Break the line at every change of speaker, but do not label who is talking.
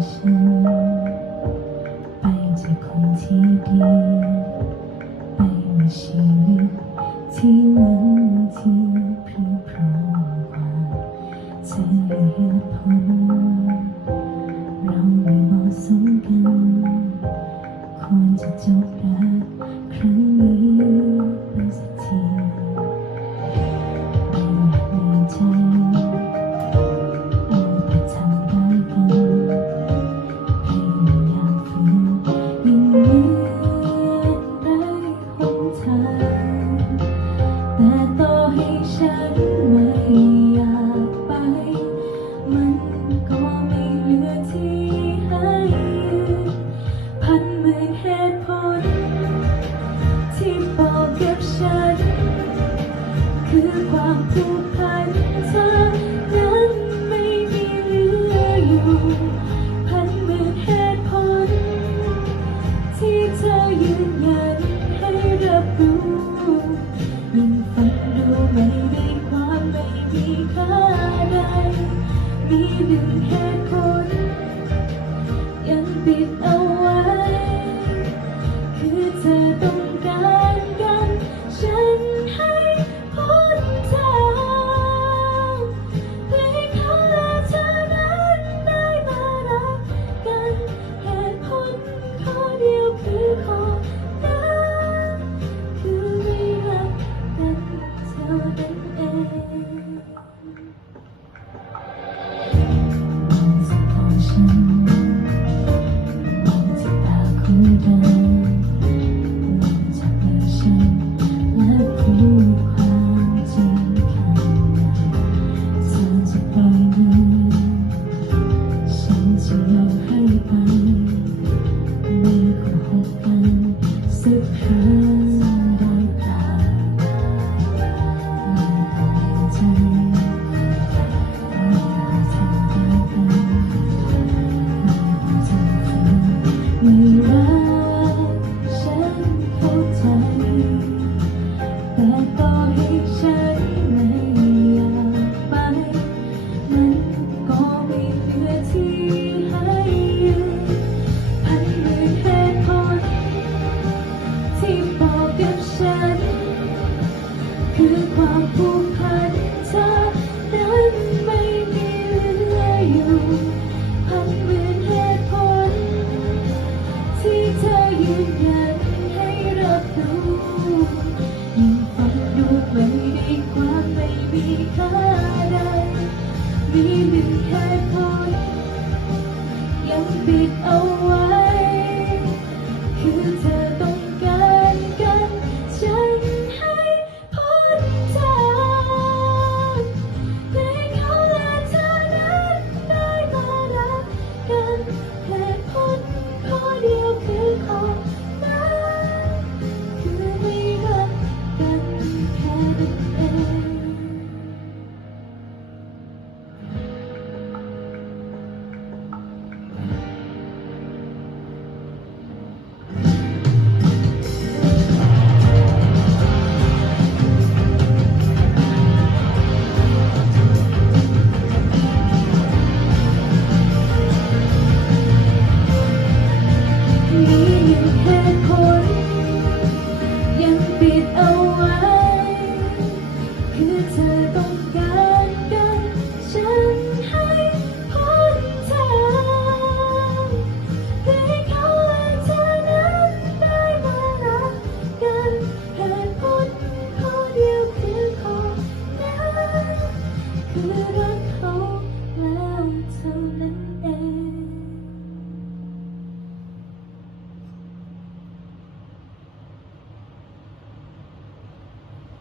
身背着空气笔被你吸引 พันมือเหตุผล ที่เธอยืนยันให้รับรู้มันฝันดูไม่ได้ความไม่มีค่าใด มีดึงเหตุผล ยังปิดอา เคยพูดยังปิดเอาไว้ คือเธอต้องการกันฉันให้พ้นทางแต่เขาและเธอนั้ได้มารักกันและพ้นข้อเดียวคือควมรัคือไม่รักกันแค่นั้